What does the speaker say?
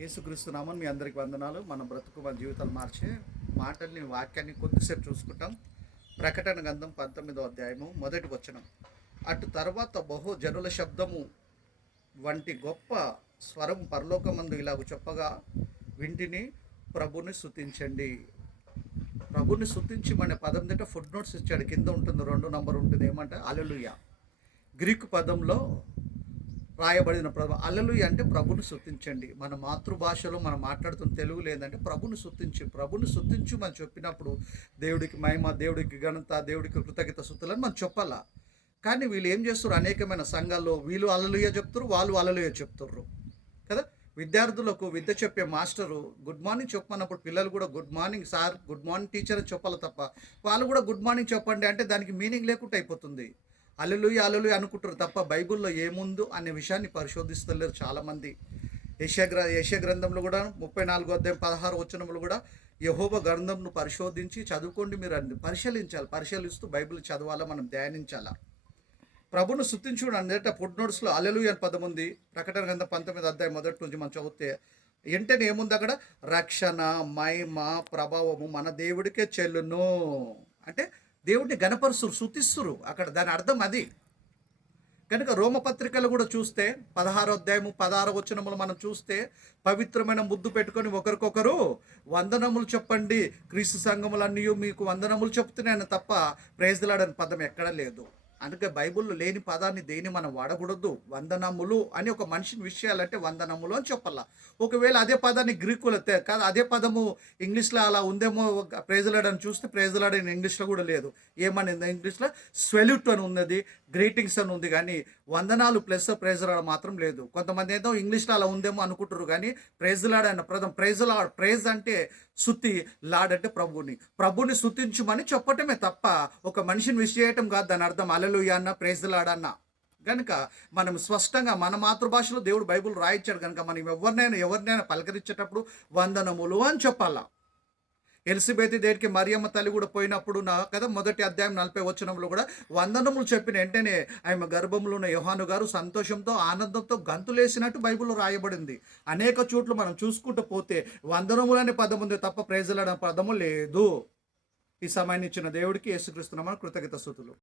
యేసుక్రీస్తు నామం మీ అందరికి వందనాలు. మన బ్రతుకు మన జీవితాలు మార్చే మాటల్ని వాక్యాన్ని కొద్దిసేపు చూసుకుంటాం. ప్రకటన గ్రంథం 19వ అధ్యాయము మొదటి వచనం. అటు తర్వాత బహు జనుల శబ్దము వంటి గొప్ప స్వరం పరలోకమందు ఇలాగ చెప్పగా వింటిని, ప్రభుని స్తుతించండి. ప్రభుని స్తుతించమనే పదం దిట ఫుడ్ నోట్స్ ఇచ్చాడు. కింద ఉంటుంది, 2 నంబర్ ఉంటుంది. ఏమంటే హల్లెలూయా. గ్రీకు పదంలో రాయబడిన హల్లెలూయా అంటే ప్రభుని స్తుతించండి. మన మాతృభాషలో మనం మాట్లాడుతున్న తెలుగు లేదంటే ప్రభుని స్తుతించు మనం చెప్పినప్పుడు దేవుడికి మహిమ, దేవుడికి ఘనత, దేవుడికి కృతజ్ఞత స్తుతులని మనం చెప్పాలా. కానీ వీళ్ళు ఏం చేస్తారు, అనేకమైన సంఘాల్లో వీళ్ళు హల్లెలూయా చెప్తారు, వాళ్ళు హల్లెలూయా చెప్తుర్రు కదా. విద్యార్థులకు విద్య చెప్పే మాస్టరు గుడ్ మార్నింగ్ చెప్పమన్నప్పుడు పిల్లలు కూడా good morning sir, good morning teacher అని చెప్పాలి తప్ప వాళ్ళు కూడా గుడ్ మార్నింగ్ చెప్పండి అంటే దానికి మీనింగ్ లేకుండా అయిపోతుంది. హల్లెలూయా హల్లెలూయా అనుకుంటారు తప్ప బైబిల్లో ఏముందో అనే విషయాన్ని పరిశోధిస్తలేరు చాలామంది. యెషయా గ్రంథంలో కూడా 34వ అధ్యాయం 16వ వచనంలో కూడా యెహోవా గ్రంథంను పరిశోధించి చదువుకోండి, మీరు అన్ని పరిశీలిస్తూ బైబిల్ చదవాలా, మనం ధ్యానించాలా. ప్రభును స్తుతించుడు అంటే ఫుడ్ నోట్స్లో హల్లెలూయా అని పదం ఉంది. ప్రకటన గ్రంథం 19వ అధ్యాయం మొదటి నుంచి మనం చదివితే వెంటనే ఏముంది అక్కడ, రక్షణ, మహిమ, ప్రభావము మన దేవుడికే చెల్లును అంటే దేవుడిని గణపరుస్తురు, స్తుతిస్తురు. అక్కడ దాని అర్థం అది. కనుక రోమపత్రికలు కూడా చూస్తే 16వ అధ్యాయము 16వ వచనములు మనం చూస్తే పవిత్రమైన ముద్దు పెట్టుకొని ఒకరికొకరు వందనములు చెప్పండి, క్రీస్తు సంఘములన్నీ మీకు వందనములు చెప్తున్నాయని తప్ప ప్రైజ్ ది లార్డ్ అనే పదం ఎక్కడ లేదు. అందుకే బైబిల్లో లేని పదాన్ని దేని మనం వాడకూడదు. వందనములు అని ఒక మనిషిని విషయాలంటే వందనములు అని చెప్పాల. ఒకవేళ అదే పదాన్ని గ్రీకులో కాదు, అదే పదము ఇంగ్లీష్లో అలా ఉందేమో, ప్రైజ్ ది లార్డ్ అని చూస్తే ప్రైజ్ ది లార్డ్ అని ఇంగ్లీష్లో కూడా లేదు. ఏమని ఇంగ్లీష్లో స్వెల్యూట్ అని ఉన్నది, గ్రీటింగ్స్ అని ఉంది, కానీ వందనాలు ప్లస్ ప్రైజ్ ది లార్డ్ మాత్రం లేదు. కొంతమంది ఏదో ఇంగ్లీష్లో అలా ఉందేమో అనుకుంటారు, కానీ ప్రైజ్ ది లార్డ్ అన్న పదం ప్రైజ్ ది లార్డ్, ప్రైజ్ అంటే స్తుతి, లార్డ్ అంటే ప్రభుని స్తుతించుమని చెప్పటమే తప్ప ఒక మనిషిని విష్ చేయటం కాదు దాని అర్థం హల్లెలూయా అన్న, ప్రైజ్ ది లార్డ్ అన్న. కనుక మనం స్పష్టంగా మన మాతృభాషలో దేవుడు బైబిల్ రాయించాడు కనుక మనం ఎవరినైనా పలకరించేటప్పుడు వందనములు అని చెప్పాలా. ఎలిజబెత్ దేనికి మరియమ్మ తల్లి కూడా పోయినప్పుడు కదా, మొదటి అధ్యాయం 40వ వచనంలో కూడా వందనములు చెప్పిన వెంటనే ఆమె గర్భంలో ఉన్న యోహాను గారు సంతోషంతో ఆనందంతో గంతులేసినట్టు బైబిల్లో రాయబడింది. అనేక చోట్ల మనం చూసుకుంటూ పోతే వందనములు అనే పదం ఉంది తప్ప ప్రైజ్ ది లార్డ్ అనే పదము లేదు. ఈ సమయాన్ని ఇచ్చిన దేవుడికి యేసుక్రీస్తు నామమున కృతజ్ఞతాస్తుతులు.